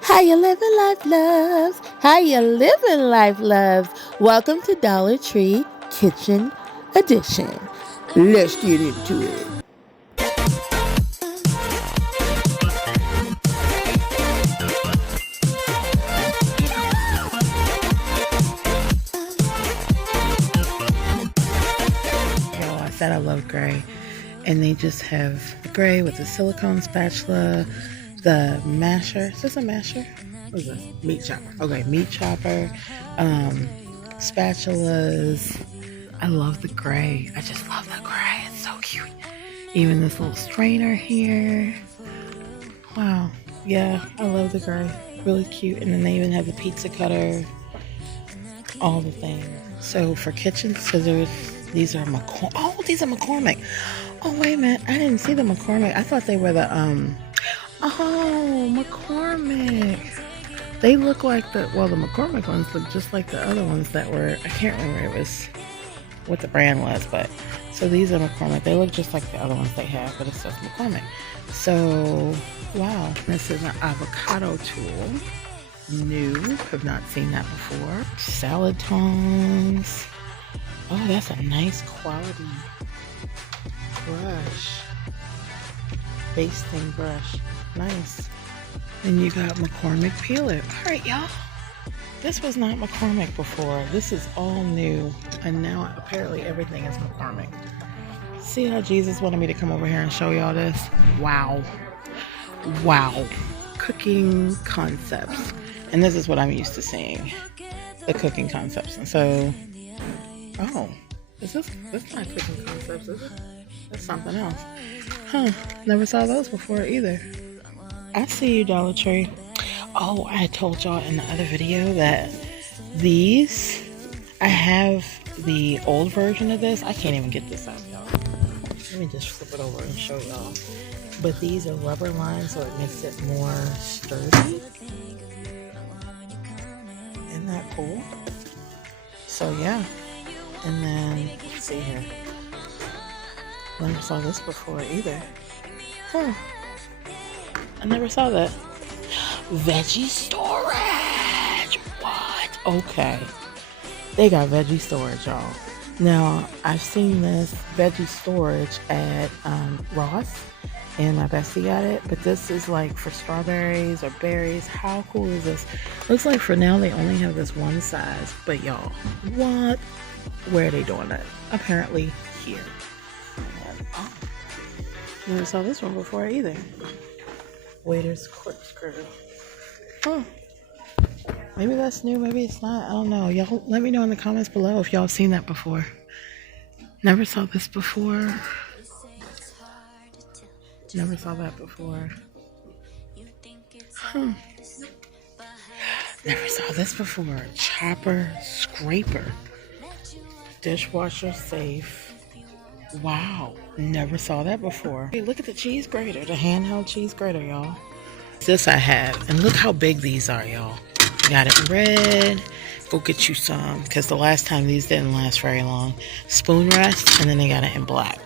How you living life, loves? How you living life, loves? Welcome to Dollar Tree Kitchen Edition. Let's get into it. Oh, I said I love gray, and they just have the gray with the silicone spatula, the masher. Is this a masher? What is this? Meat chopper. Okay, meat chopper, spatulas. I love the gray. I just love the gray. It's so cute. Even this little strainer here. Wow. Yeah, I love the gray. Really cute. And then they even have the pizza cutter. All the things. So for kitchen scissors, these are these are McCormick. Oh, wait a minute. I didn't see the McCormick. I thought they were the, McCormick. They look like the McCormick ones look just like the other ones that were, I can't remember what the brand was, but so these are McCormick. They look just like the other ones they have, but it says McCormick. So, wow. This is an avocado tool. New. Have not seen that before. Salad tongs. Oh, that's a nice quality brush. Basting brush. Nice. And you got McCormick peeler. Alright, y'all. This was not McCormick before. This is all new. And now apparently everything is McCormick. See how Jesus wanted me to come over here and show y'all this? Wow. Wow. Cooking concepts. And this is what I'm used to seeing. The cooking concepts. And so, that's not cooking concepts, is it? That's something else. Huh. Never saw those before either. I see you, Dollar Tree. Oh, I told y'all in the other video that I have the old version of this. I can't even get this out, y'all. Let me just flip it over and show y'all. But these are rubber lined, so it makes it more sturdy. Isn't that cool? So, yeah. And then, let's see here. Never saw this before either. Huh. I never saw that. Veggie storage. What? Okay. They got veggie storage, y'all. Now, I've seen this veggie storage at Ross, and my bestie got it, but this is like for strawberries or berries. How cool is this? Looks like for now they only have this one size, but y'all, what? Where are they doing that? Apparently here. And, never saw this one before either. Waiter's corkscrew. Huh. Maybe that's new, maybe it's not. I don't know. Y'all let me know in the comments below if y'all have seen that before. Never saw this before. Never saw that before. Huh. Never saw this before. Chopper scraper. Dishwasher safe. Wow. Never saw that before. Hey, look at the cheese grater. The handheld cheese grater, y'all. This I have. And look how big these are, y'all. Got it in red. Go get you some. Because the last time these didn't last very long. Spoon rest. And then they got it in black.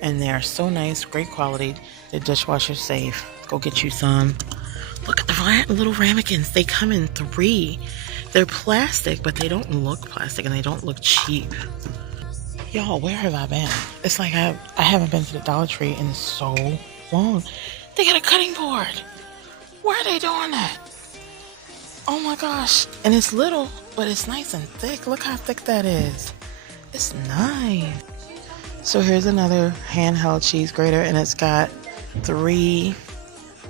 And they are so nice. Great quality. The dishwasher safe. Go get you some. Look at the little ramekins. They come in 3. They're plastic, but they don't look plastic. And they don't look cheap. Y'all, where have I been? It's like I haven't been to the Dollar Tree in so long. They got a cutting board. Where are they doing that? Oh my gosh. And it's little, but it's nice and thick. Look how thick that is. It's nice. So here's another handheld cheese grater, and it's got 3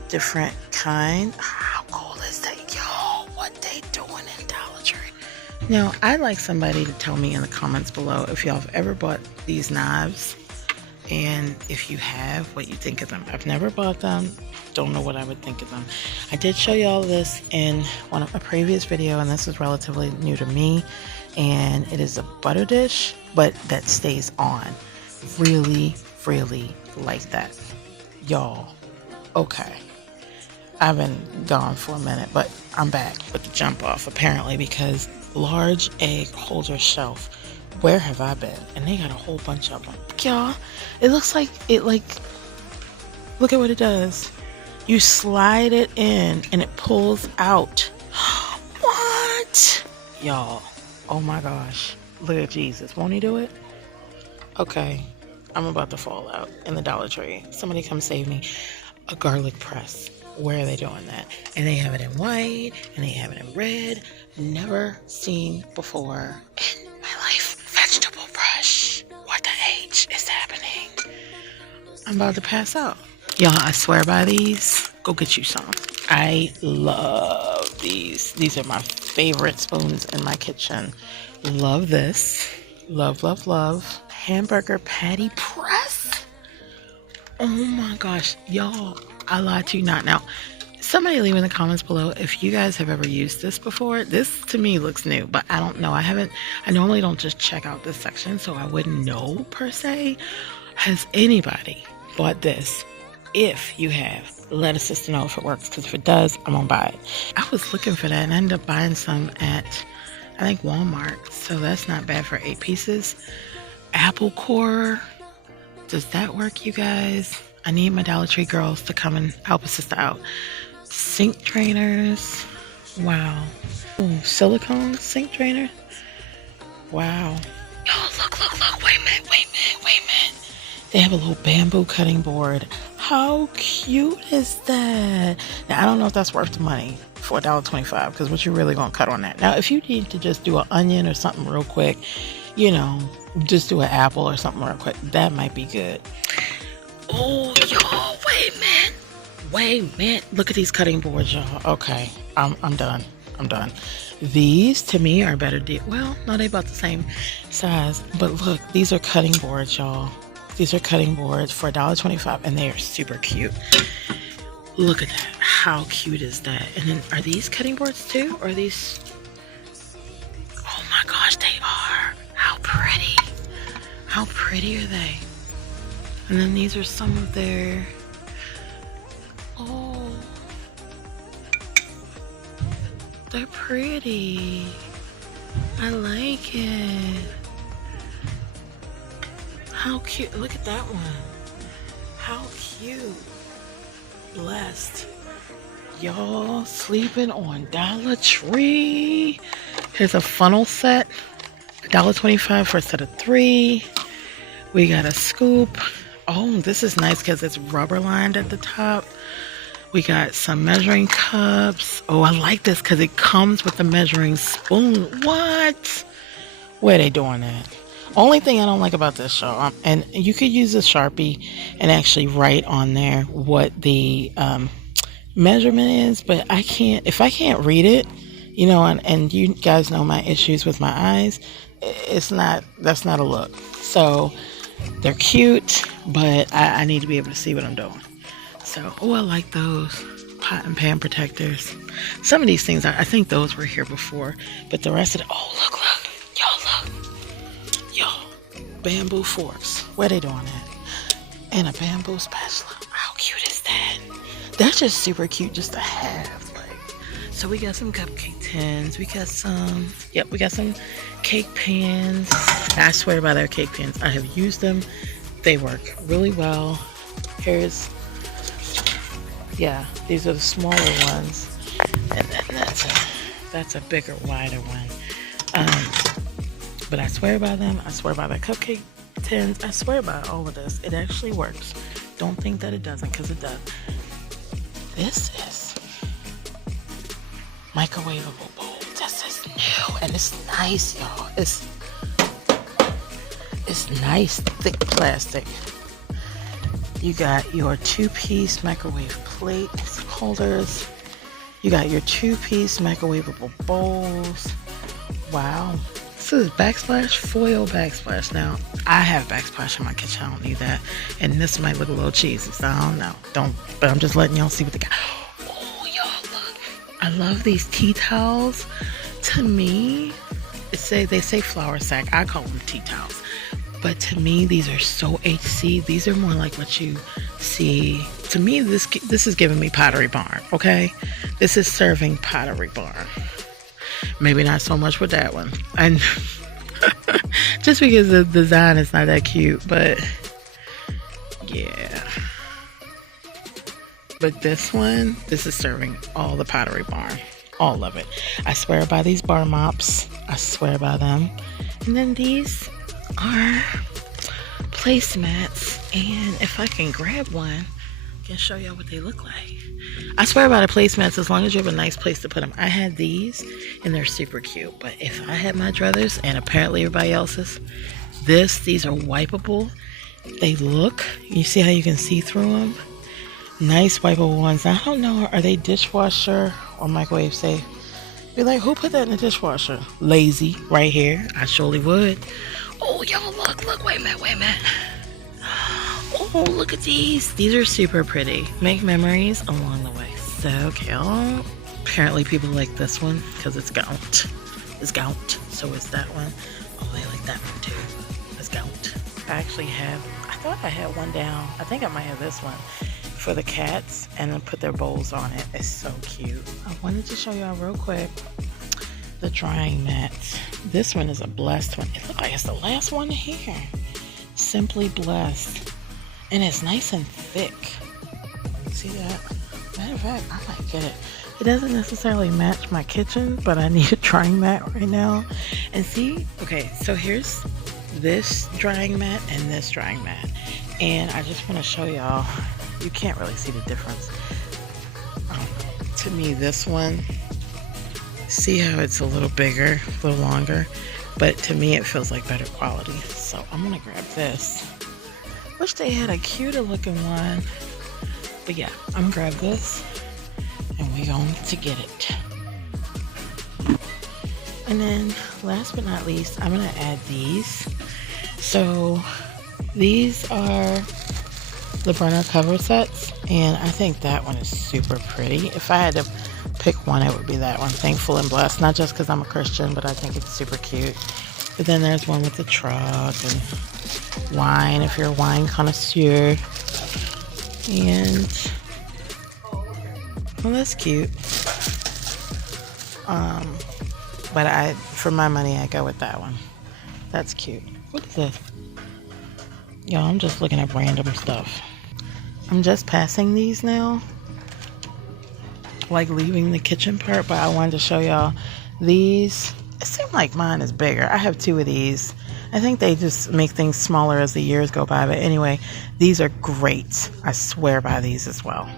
different kinds. How cool is that, y'all? What they doing in Dollar Tree? Now, I'd like somebody to tell me in the comments below if y'all have ever bought these knives, and if you have, what you think of them. I've never bought them. Don't know what I would think of them. I did show y'all this in one of my previous video, and this is relatively new to me, and it is a butter dish, but that stays on. Really, really like that. Y'all, okay. I've been gone for a minute, but I'm back with the jump off apparently because large egg holder shelf. Where have I been? And they got a whole bunch of them. Y'all, it looks like look at what it does. You slide it in and it pulls out. What? Y'all, oh my gosh. Look at Jesus. Won't he do it? Okay, I'm about to fall out in the Dollar Tree. Somebody come save me. A garlic press. Where are they doing that? And they have it in white and they have it in red. Never seen before in my life. Vegetable brush. What the H is happening? I'm about to pass out. Y'all, I swear by these. Go get you some. I love these. These are my favorite spoons in my kitchen. Love this. Love, love, love. Hamburger patty press. Oh my gosh. Y'all, I lied to you not. Now, somebody leave in the comments below if you guys have ever used this before. This to me looks new, but I don't know. I normally don't just check out this section, so I wouldn't know per se. Has anybody bought this? If you have, let us just know if it works, because if it does, I'm gonna buy it. I was looking for that and I ended up buying some at, I think, Walmart, so that's not bad for 8 pieces. Apple core, does that work, you guys? I need my Dollar Tree girls to come and help a sister out. Sink trainers, wow. Ooh, silicone sink trainer, wow. Y'all, look, wait a minute. They have a little bamboo cutting board. How cute is that? Now, I don't know if that's worth the money for $1.25, because what you really gonna cut on that? Now, if you need to just do an onion or something real quick, you know, just do an apple or something real quick, that might be good. Oh, y'all, wait a minute. Look at these cutting boards, y'all. Okay, I'm done. These, to me, are better deal. Well, no, they about the same size. But look, these are cutting boards, y'all. These are cutting boards for $1.25, and they are super cute. Look at that. How cute is that? And then, are these cutting boards too? Or are these... Oh my gosh, they are. How pretty. How pretty are they? And then these are some of their... Oh. They're pretty. I like it. How cute. Look at that one. How cute. Blessed. Y'all, sleeping on Dollar Tree. Here's a funnel set. $1.25 for a set of 3. We got a scoop. Oh, this is nice because it's rubber lined at the top. We got some measuring cups. Oh, I like this because it comes with the measuring spoon. What? Where are they doing that? Only thing I don't like about this show, and you could use a Sharpie and actually write on there what the measurement is, but I can't, if I can't read it, you know, and you guys know my issues with my eyes, that's not a look. So they're cute, but I need to be able to see what I'm doing. So, oh, I like those pot and pan protectors. Some of these things, I think those were here before, but the rest of it, oh, look, y'all, bamboo forks. Where they doing that? And a bamboo spatula. How cute is that? That's just super cute just to have. Like, so we got some cupcake tins. We got some cake pans. I swear by their cake pans. I have used them. They work really well. Here's, yeah, these are the smaller ones. And then that's a bigger, wider one. But I swear by them. I swear by the cupcake tins. I swear by all of this. It actually works. Don't think that it doesn't, because it does. This is microwavable bowl. This is new, and it's nice, y'all. It's nice, thick plastic. You got your 2-piece microwave plate holders. You got your 2-piece microwavable bowls. Wow. This is backsplash, foil backsplash. Now, I have backsplash in my kitchen. I don't need that. And this might look a little cheesy, so I don't know. But I'm just letting y'all see what they got. Oh, y'all, look. I love these tea towels. To me, they say flour sack. I call them tea towels. But to me, these are so HC. These are more like what you see. To me, this is giving me Pottery Barn, okay? This is serving Pottery Barn. Maybe not so much with that one. And just because the design is not that cute, but yeah. But this one, this is serving all the Pottery Barn. All of it. I swear by these bar mops. I swear by them. And then these are placemats. And if I can grab one, I can show y'all what they look like. I swear by the placemats, as long as you have a nice place to put them. I had these, and they're super cute. But if I had my druthers, and apparently everybody else's, these are wipeable. They look, you see how you can see through them? Nice wipeable ones. I don't know, are they dishwasher or microwave safe? Be like, who put that in the dishwasher? Lazy, right here. I surely would. Oh, y'all, look, wait a minute. Oh, look at these. These are super pretty. Make memories along the way. So cute. Apparently people like this one because it's gaunt. It's gaunt. So is that one. Oh, they like that one too. It's gaunt. I actually have, I thought I had one down. I think I might have this one for the cats and then put their bowls on it. It's so cute. I wanted to show y'all real quick the drying mats. This one is a blessed one. It looks like it's the last one here. Simply blessed. And it's nice and thick. See that? Matter of fact, I might get it. It doesn't necessarily match my kitchen, but I need a drying mat right now. And see, okay, so here's this drying mat and this drying mat. And I just want to show y'all, you can't really see the difference. To me, this one, see how it's a little bigger, a little longer, but to me it feels like better quality. So I'm gonna grab this. Wish they had a cuter looking one, but yeah, I'm gonna grab this and we're going to get it. And then last but not least, I'm gonna add these. So these are the burner cover sets, and I think that one is super pretty. If I had to pick one, it would be that one. Thankful and blessed, not just because I'm a Christian, but I think it's super cute. But then there's one with the truck and wine, if you're a wine connoisseur. And well, that's cute. But for my money, I go with that one. That's cute. What is this? Y'all, I'm just looking at random stuff. I'm just passing these now, like leaving the kitchen part, but I wanted to show y'all these. It seemed like mine is bigger. I have two of these. I think they just make things smaller as the years go by, but anyway, these are great. I swear by these as well.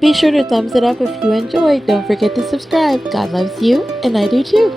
Be sure to thumbs it up if you enjoyed. Don't forget to subscribe. God loves you, and I do too.